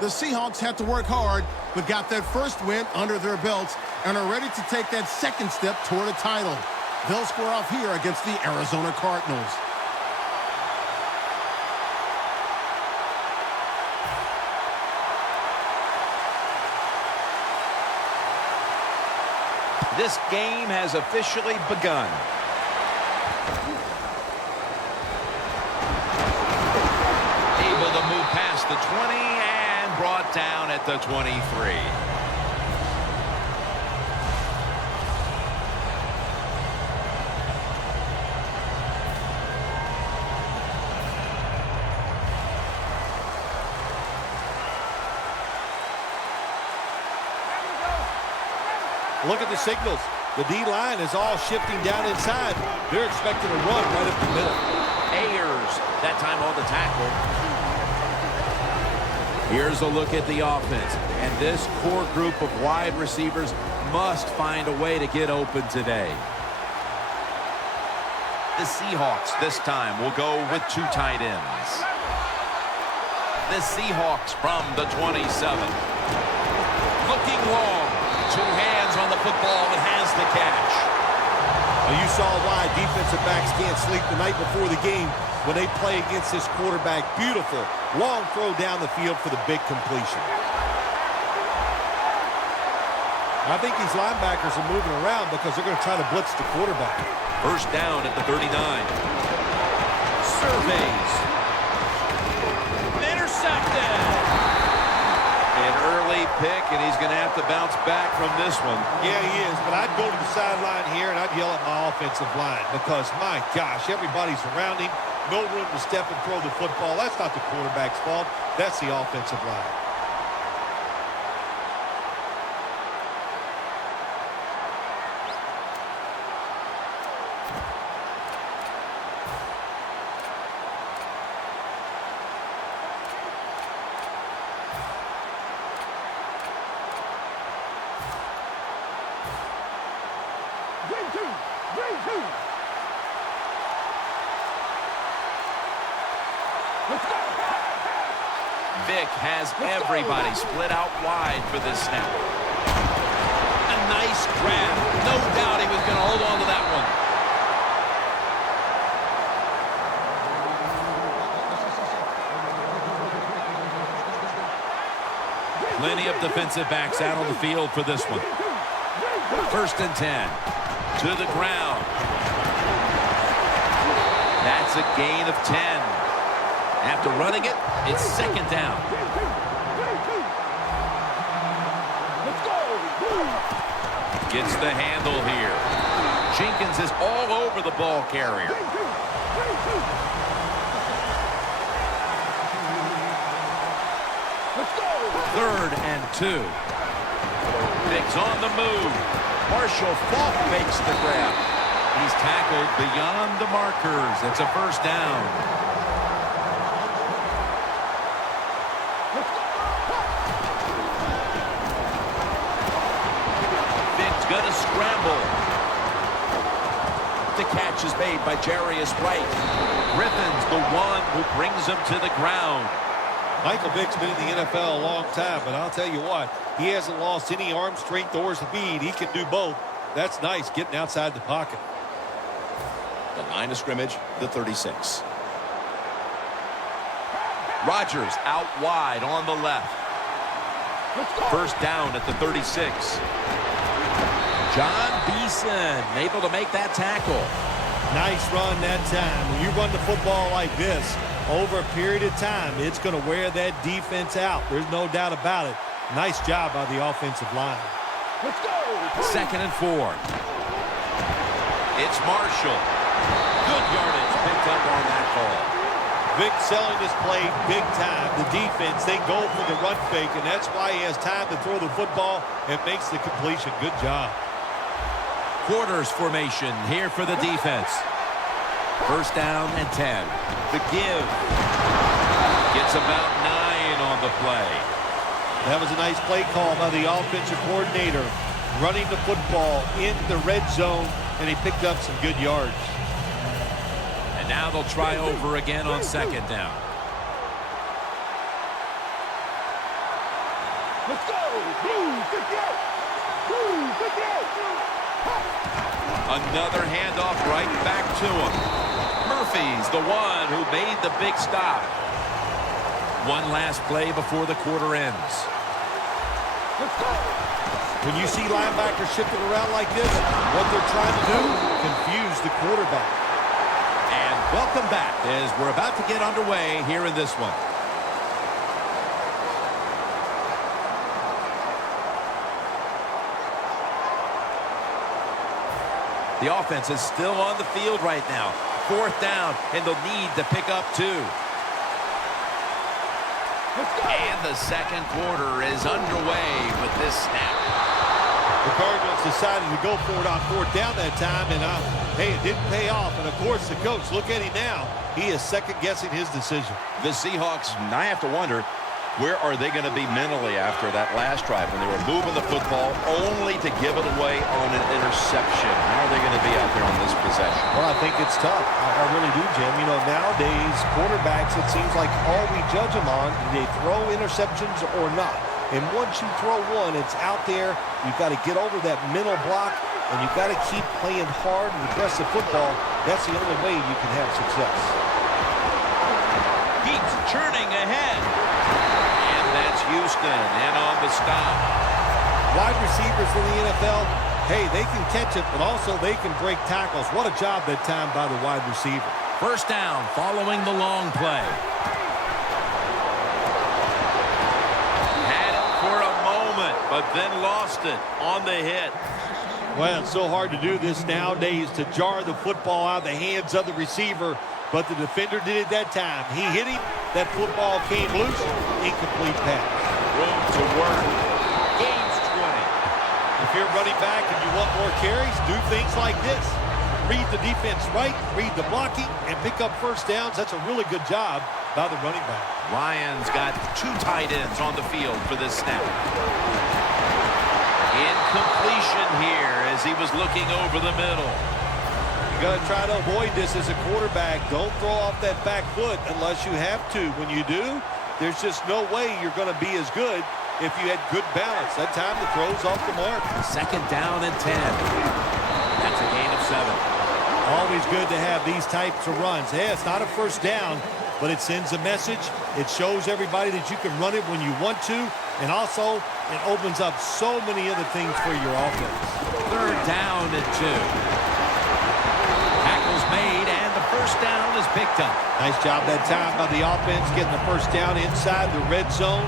The Seahawks had to work hard, but got that first win under their belts and are ready to take that second step toward a title. They'll square off here against the Arizona Cardinals. This game has officially begun. Able to move past the 20 and brought down at the 23. Look at the signals. The D-line is all shifting down inside. They're expecting a run right up the middle. Ayers, that time on the tackle. Here's a look at the offense. And this core group of wide receivers must find a way to get open today. The Seahawks this time will go with 2 tight ends. The Seahawks from the 27. Looking long. 2 hands on the football and has the catch. Well, you saw why defensive backs can't sleep the night before the game when they play against this quarterback. Beautiful long throw down the field for the big completion. I think these linebackers are moving around because they're going to try to blitz the quarterback. First down at the 39. Surveys. Intercepted. An early pick, and he's going to have to bounce back from this one. Yeah, he is, but I'd go to the sideline here, and I'd yell at my offensive line because, my gosh, everybody's around him. No room to step and throw the football. That's not the quarterback's fault. That's the offensive line. Vic has everybody split out wide for this snap. A nice grab. No doubt he was going to hold on to that one. Plenty of defensive backs out on the field for this one. First and 10. To the ground. That's a gain of 10. After running it, it's second down. Gets the handle here. Jenkins is all over the ball carrier. Third and 2. Vic's on the move. Marshall Faulk makes the grab. He's tackled beyond the markers. It's a first down. Gonna scramble. The catch is made by Jarius Wright. Griffin's the one who brings him to the ground. Michael Vick's been in the NFL a long time, but I'll tell you what, he hasn't lost any arm strength or speed. He can do both. That's nice, getting outside the pocket. The line of scrimmage, the 36. Rodgers out wide on the left. First down at the 36. John Beeson able to make that tackle. Nice run that time. When you run the football like this over a period of time, it's going to wear that defense out. There's no doubt about it. Nice job by the offensive line. Let's go. Second and 4. It's Marshall. Good yardage picked up on that call. Vic selling this play big time. The defense, they go for the run fake, and that's why he has time to throw the football and makes the completion. Good job. Quarters formation here for the defense. First down and 10. The give. Gets about 9 on the play. That was a nice play call by the offensive coordinator. Running the football in the red zone, and he picked up some good yards. And now they'll try over again on second down. Let's go! Blue 58! Blue 58! Another handoff right back to him. Murphy's the one who made the big stop. One last play before the quarter ends. Let's go! When you see linebackers shifting around like this, what they're trying to do, confuse the quarterback. And welcome back as we're about to get underway here in this one. The offense is still on the field right now. Fourth down, and they'll need to pick up 2. And the second quarter is underway with this snap. The Cardinals decided to go for it on fourth down that time, and hey, it didn't pay off. And of course, the coach, look at him now. He is second-guessing his decision. The Seahawks, I have to wonder, where are they going to be mentally after that last drive when they were moving the football only to give it away on an interception? How are they going to be out there on this possession? Well, I think it's tough. I really do, Jim. You know, nowadays, quarterbacks, it seems like all we judge them on, do they throw interceptions or not? And once you throw one, it's out there. You've got to get over that mental block, and you've got to keep playing hard and aggressive football. That's the only way you can have success. Keeps churning ahead. That's Houston, and on the stop. Wide receivers in the NFL, hey, they can catch it, but also they can break tackles. What a job that time by the wide receiver. First down following the long play. Had it for a moment, but then lost it on the hit. Well, it's so hard to do this nowadays, to jar the football out of the hands of the receiver, but the defender did it that time. He hit him. That football came loose. Incomplete pass. Room to work. Gains 20. If you're running back and you want more carries, do things like this. Read the defense right, read the blocking, and pick up first downs. That's a really good job by the running back. Lions got 2 tight ends on the field for this snap. Incompletion here as he was looking over the middle. You got to try to avoid this as a quarterback. Don't throw off that back foot unless you have to. When you do, there's just no way you're going to be as good if you had good balance. That time the throw's off the mark. Second down and 10. That's a gain of 7. Always good to have these types of runs. Hey, it's not a first down, but it sends a message. It shows everybody that you can run it when you want to, and also it opens up so many other things for your offense. Third down and 2. Made, and the first down is picked up. Nice job that time by the offense getting the first down inside the red zone.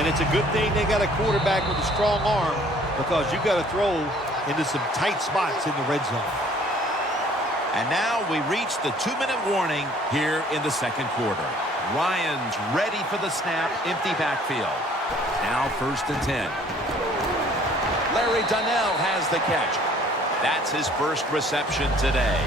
And it's a good thing they got a quarterback with a strong arm, because you got to throw into some tight spots in the red zone. And now we reach the 2-minute warning here in the second quarter. Ryan's ready for the snap, empty backfield. Now first and 10. Larry Donnell has the catch. That's his first reception today.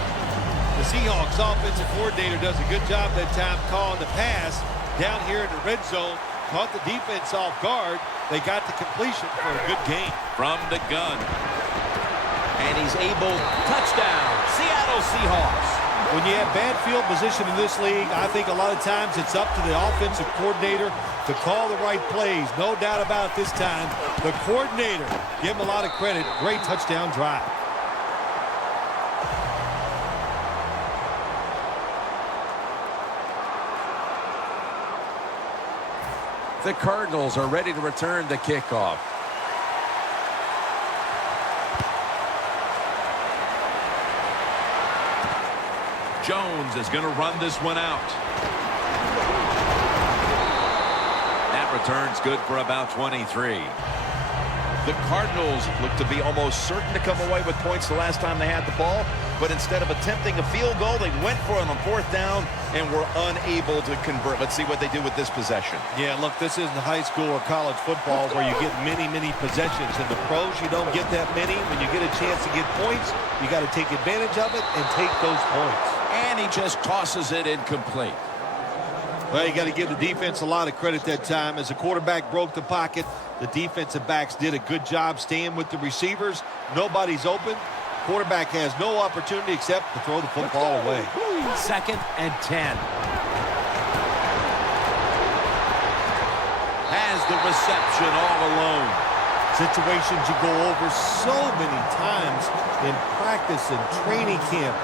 The Seahawks offensive coordinator does a good job that time calling the pass down here in the red zone. Caught the defense off guard. They got the completion for a good game. From the gun. And he's able, touchdown, Seattle Seahawks. When you have bad field position in this league, I think a lot of times it's up to the offensive coordinator to call the right plays. No doubt about it this time. The coordinator, give him a lot of credit. Great touchdown drive. The Cardinals are ready to return the kickoff. Jones is going to run this one out. That return's good for about 23. The Cardinals look to be almost certain to come away with points the last time they had the ball, but instead of attempting a field goal, they went for it on fourth down and were unable to convert. Let's see what they do with this possession. Yeah, look, this isn't high school or college football where you get many, many possessions. In the pros, you don't get that many. When you get a chance to get points, you got to take advantage of it and take those points. And he just tosses it incomplete. Well, you got to give the defense a lot of credit that time. As the quarterback broke the pocket, the defensive backs did a good job staying with the receivers. Nobody's open. Quarterback has no opportunity except to throw the football away. Second and 10. has the reception all alone. Situations you go over so many times in practice and training camp.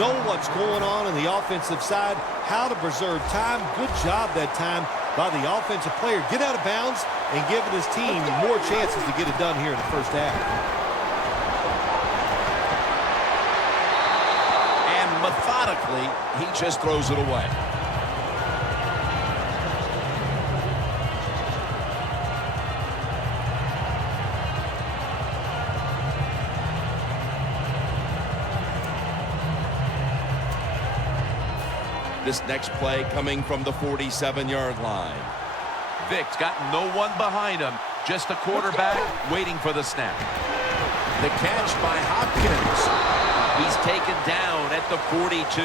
Know what's going on the offensive side, how to preserve time. Good job that time by the offensive player. Get out of bounds and giving his team more chances to get it done here in the first half. And methodically, he just throws it away. This next play coming from the 47-yard line. Vic's got no one behind him, just a quarterback waiting for the snap. The catch by Hopkins. He's taken down at the 42.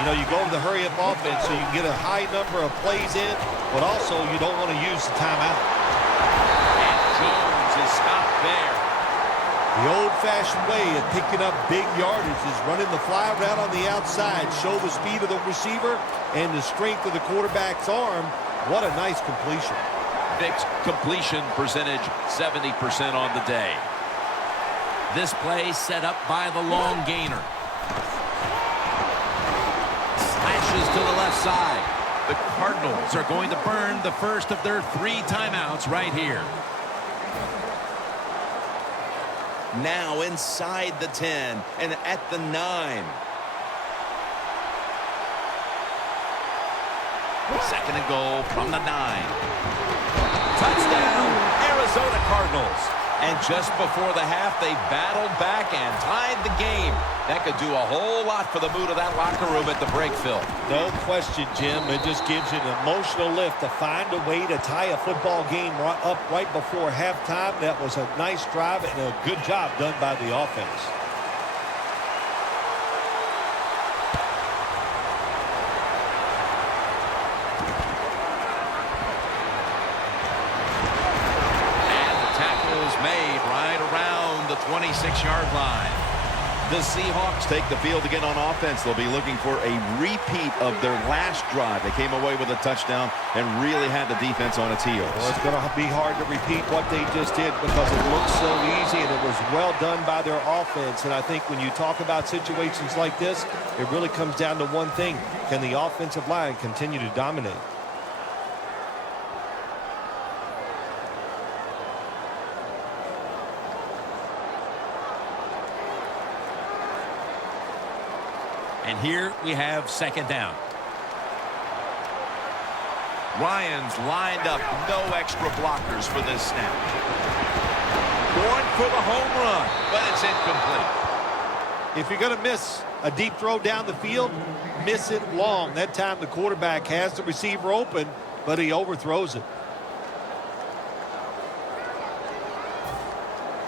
You know, you go to the hurry-up offense so you can get a high number of plays in, but also you don't want to use the timeout. And Jones is stopped there. The old-fashioned way of picking up big yardage is running the fly route on the outside, show the speed of the receiver and the strength of the quarterback's arm. What a nice completion. Vic's completion percentage 70% on the day. This play set up by the long gainer. Slashes to the left side. The Cardinals are going to burn the first of their 3 timeouts right here. Now inside the 10 and at the 9. Second and goal from the 9. Touchdown, Arizona Cardinals. And just before the half, they battled back and tied the game. That could do a whole lot for the mood of that locker room at the break, Phil. No question, Jim. It just gives you an emotional lift to find a way to tie a football game up right before halftime. That was a nice drive and a good job done by the offense. Made right around the 26-yard line. The Seahawks take the field again on offense. They'll be looking for a repeat of their last drive. They came away with a touchdown and really had the defense on its heels. Well, it's going to be hard to repeat what they just did because it looked so easy and it was well done by their offense. And I think when you talk about situations like this, it really comes down to one thing. Can the offensive line continue to dominate? And here we have second down. Ryan's lined up, no extra blockers for this snap. Going for the home run, but it's incomplete. If you're going to miss a deep throw down the field, miss it long. That time the quarterback has the receiver open, but he overthrows it.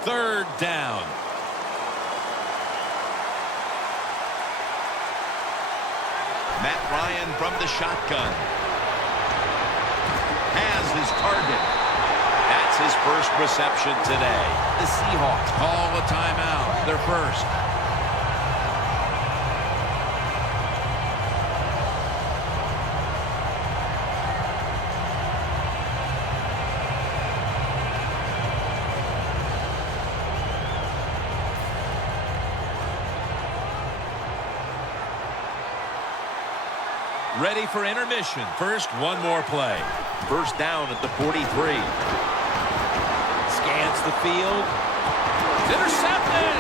Third down. Matt Ryan from the shotgun. Has his target. That's his first reception today. The Seahawks call a timeout. Their first. Ready for intermission. First, one more play. First down at the 43. Scans the field. It's intercepted!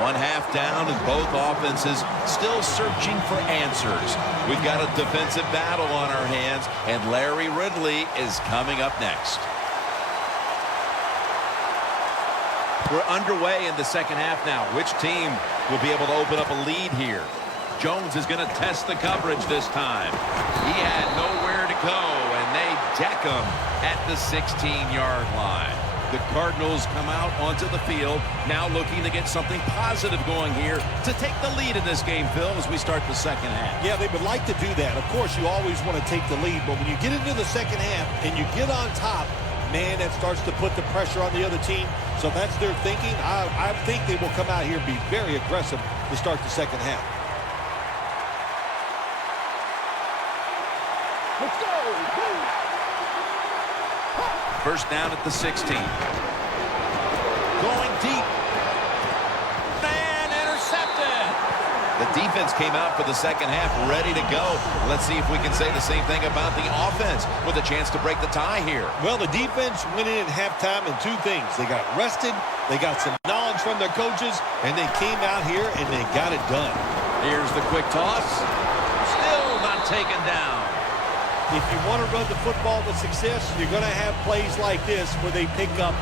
1 half down and both offenses still searching for answers. We've got a defensive battle on our hands, and Larry Ridley is coming up next. We're underway in the second half now. Which team will be able to open up a lead here? Jones is going to test the coverage this time. He had nowhere to go, and they deck him at the 16-yard line. The Cardinals come out onto the field, now looking to get something positive going here to take the lead in this game, Phil, as we start the second half. Yeah, they would like to do that. Of course, you always want to take the lead, but when you get into the second half and you get on top, man, that starts to put the pressure on the other team. So that's their thinking. I think they will come out here and be very aggressive to start the second half. First down at the 16. Going deep. And intercepted. The defense came out for the second half ready to go. Let's see if we can say the same thing about the offense with a chance to break the tie here. Well, the defense went in at halftime in two things. They got rested, they got some knowledge from their coaches, and they came out here and they got it done. Here's the quick toss. Still not taken down. If you want to run the football with success, you're going to have plays like this where they pick up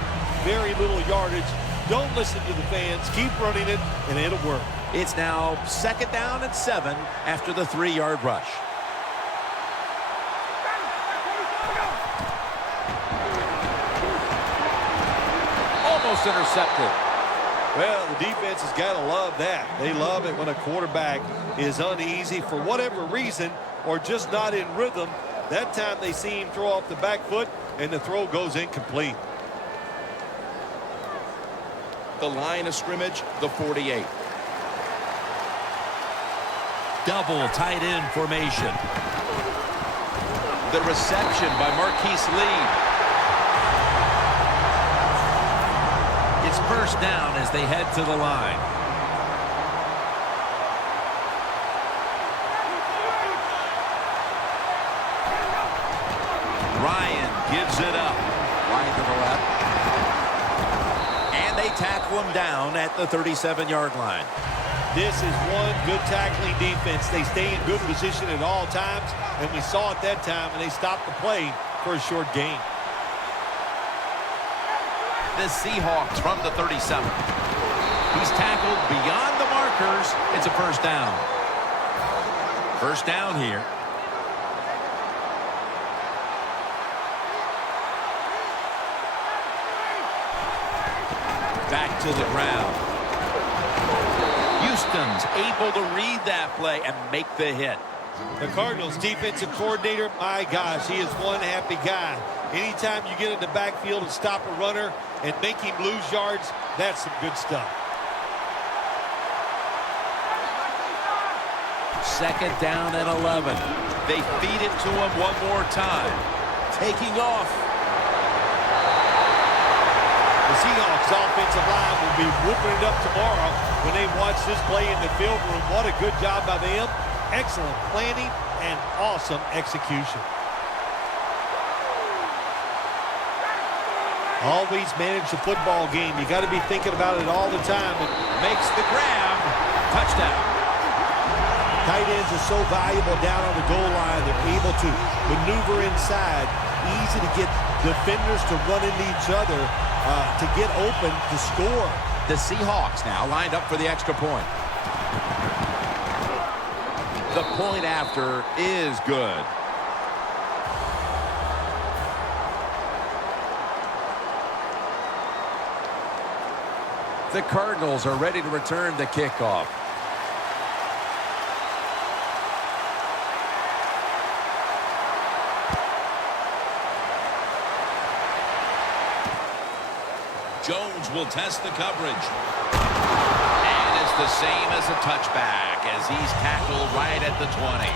very little yardage. Don't listen to the fans. Keep running it, and it'll work. It's now 2nd down and 7 after the 3-yard rush. Almost intercepted. Well, the defense has got to love that. They love it when a quarterback is uneasy for whatever reason or just not in rhythm. That time they see him throw off the back foot, and the throw goes incomplete. The line of scrimmage, the 48. Double tight end formation. The reception by Marquise Lee. It's first down as they head to the line. Ryan gives it up. Wide to the left. And they tackle him down at the 37-yard line. This is one good tackling defense. They stay in good position at all times, and we saw it that time, and they stopped the play for a short gain. The Seahawks from the 37. He's tackled beyond the markers. It's a first down. First down here. Back to the ground. Houston's able to read that play and make the hit. The Cardinals defensive coordinator, my gosh, he is one happy guy. Anytime you get in the backfield and stop a runner and make him lose yards, that's some good stuff. 2nd down and 11. They feed it to him one more time. Taking off. The Seahawks offensive line will be whooping it up tomorrow when they watch this play in the field room. What a good job by them. Excellent planning and awesome execution. Always manage the football game. You got to be thinking about it all the time. Makes the grab. Touchdown. Tight ends are so valuable down on the goal line. They're able to maneuver inside. Easy to get defenders to run into each other to get open to score. The Seahawks now lined up for the extra point. The point after is good. The Cardinals are ready to return the kickoff. Jones will test the coverage. And it's the same as a touchback as he's tackled right at the 20.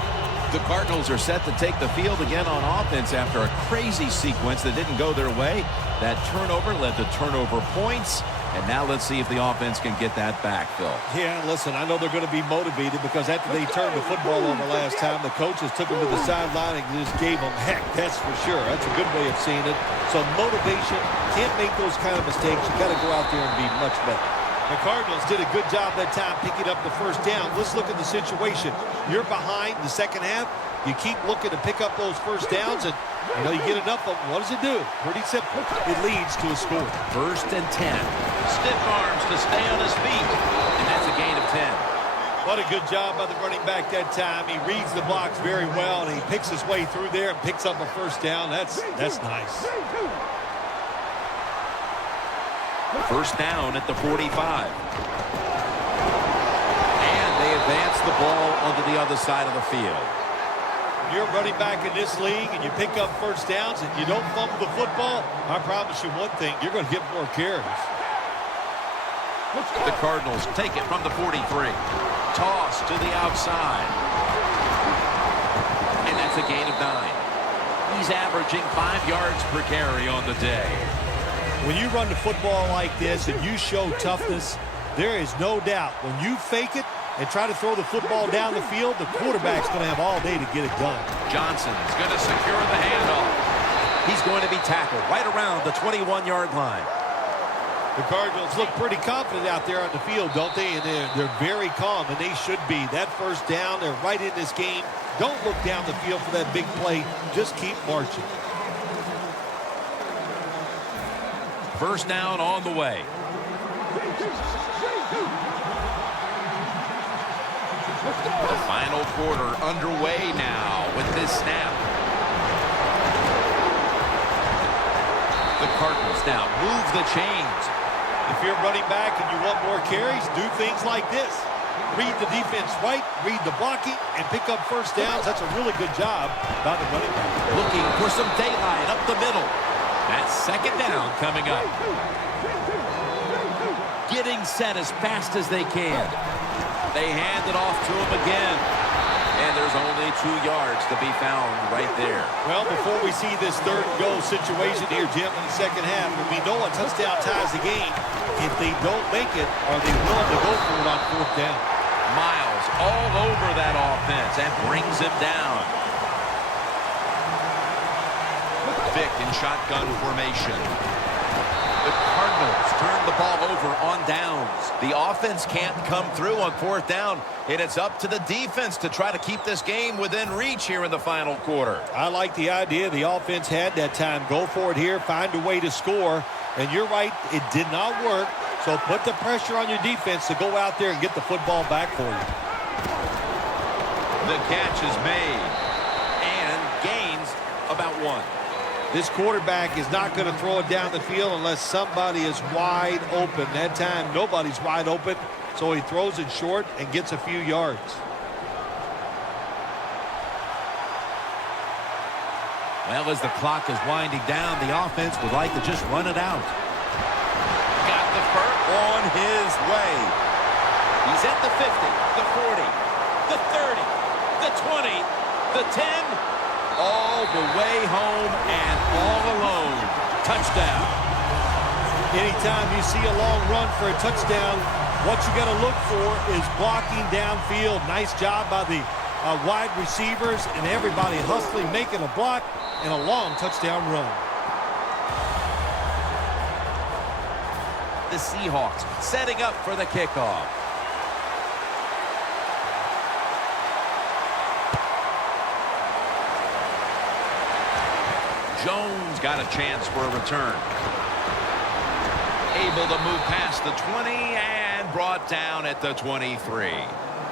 The Cardinals are set to take the field again on offense after a crazy sequence that didn't go their way. That turnover led to turnover points. And now let's see if the offense can get that back, Phil. Yeah, listen, I know they're going to be motivated because after they turned the football over last time, the coaches took them to the sideline and just gave them heck, that's for sure. That's a good way of seeing it. So motivation, can't make those kind of mistakes. You got to go out there and be much better. The Cardinals did a good job that time picking up the first down. Let's look at the situation. You're behind the second half. You keep looking to pick up those first downs, and you get enough of them. What does it do? Pretty simple. It leads to a score. 1st and 10. Stiff arms to stay on his feet, and that's a gain of 10. What a good job by the running back that time. He reads the blocks very well, and he picks his way through there and picks up a first down. That's nice. First down at the 45. And they advance the ball onto the other side of the field. You're running back in this league and you pick up first downs and you don't fumble the football, I promise you one thing, you're going to get more carries. The Cardinals take it from the 43. Toss to the outside. And that's a gain of 9. He's averaging 5 yards per carry on the day. When you run the football like this and you show toughness, there is no doubt when you fake it and try to throw the football down the field, the quarterback's going to have all day to get it done. Johnson's going to secure the handoff. He's going to be tackled right around the 21-yard line. The Cardinals look pretty confident out there on the field, don't they? And they're very calm, and they should be. That first down, they're right in this game. Don't look down the field for that big play. Just keep marching. First down on the way. The final quarter underway now with this snap. The Cardinals now move the chains. If you're running back and you want more carries, do things like this. Read the defense right, read the blocking, and pick up first downs. That's a really good job by the running back. Looking for some daylight up the middle. That's second down coming up. Getting set as fast as they can. They hand it off to him again. And there's only 2 yards to be found right there. Well, before we see this third and goal situation here, Jim, in the second half, when we know a touchdown ties the game, if they don't make it, are they willing to go for it on fourth down? Miles all over that offense and brings him down. Vick in shotgun formation. The Cardinals turn the ball over on downs. The offense can't come through on fourth down, and it's up to the defense to try to keep this game within reach here in the final quarter. I like the idea the offense had that time. Go for it here, find a way to score. And you're right, it did not work. So put the pressure on your defense to go out there and get the football back for you. The catch is made and gains about 1. This quarterback is not going to throw it down the field unless somebody is wide open. That time, nobody's wide open, so he throws it short and gets a few yards. Well, as the clock is winding down, the offense would like to just run it out. Got the first on his way. He's at the 50, the 40, the 30, the 20, the 10, all the way home and all alone. Touchdown. Anytime you see a long run for a touchdown, what you got to look for is blocking downfield. Nice job by the wide receivers and everybody hustling, making a block and a long touchdown run. The Seahawks setting up for the kickoff. Jones got a chance for a return. Able to move past the 20 and brought down at the 23.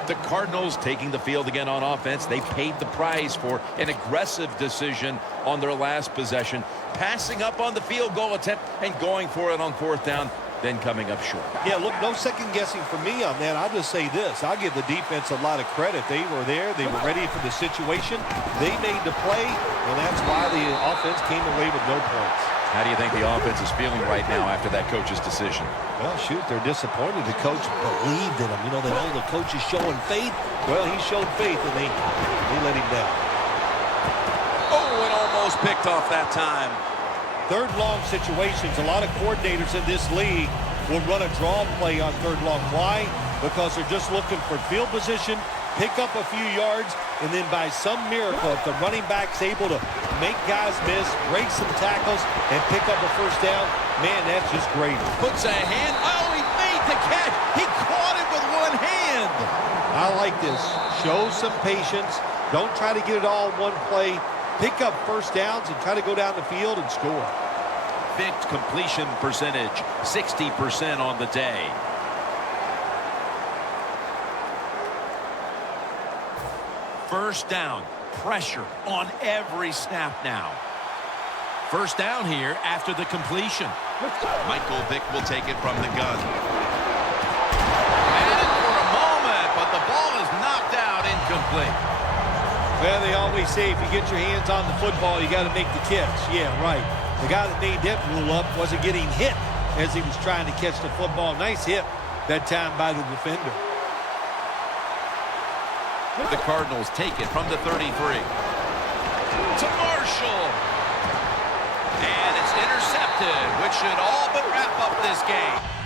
The Cardinals taking the field again on offense. They paid the price for an aggressive decision on their last possession, passing up on the field goal attempt and going for it on fourth down, then coming up short. Yeah, look, no second guessing for me on that. I'll just say this. I'll give the defense a lot of credit. They were there. They were ready for the situation. They made the play, and that's why the offense came away with no points. How do you think the offense is feeling right now after that coach's decision? Well, shoot, they're disappointed. The coach believed in him. You know, they know the coach is showing faith. Well, he showed faith, and they let him down. Oh, and almost picked off that time. Third long situations, a lot of coordinators in this league will run a draw play on third long. Why? Because they're just looking for field position, pick up a few yards, and then by some miracle, if the running back's able to make guys miss, break some tackles, and pick up a first down, man, that's just great. Puts a hand. Oh, he made the catch. He caught it with one hand. I like this. Show some patience. Don't try to get it all in one play. Pick up first downs and try to go down the field and score. Vick's completion percentage, 60% on the day. First down, pressure on every snap now. First down here after the completion. Michael Vick will take it from the gun. Had it for a moment, but the ball is knocked out, incomplete. Well, they always say if you get your hands on the football, you got to make the catch. Yeah, right. The guy that made that rule up wasn't getting hit as he was trying to catch the football. Nice hit that time by the defender. The Cardinals take it from the 33. to Marshall. And it's intercepted, which should all but wrap up this game.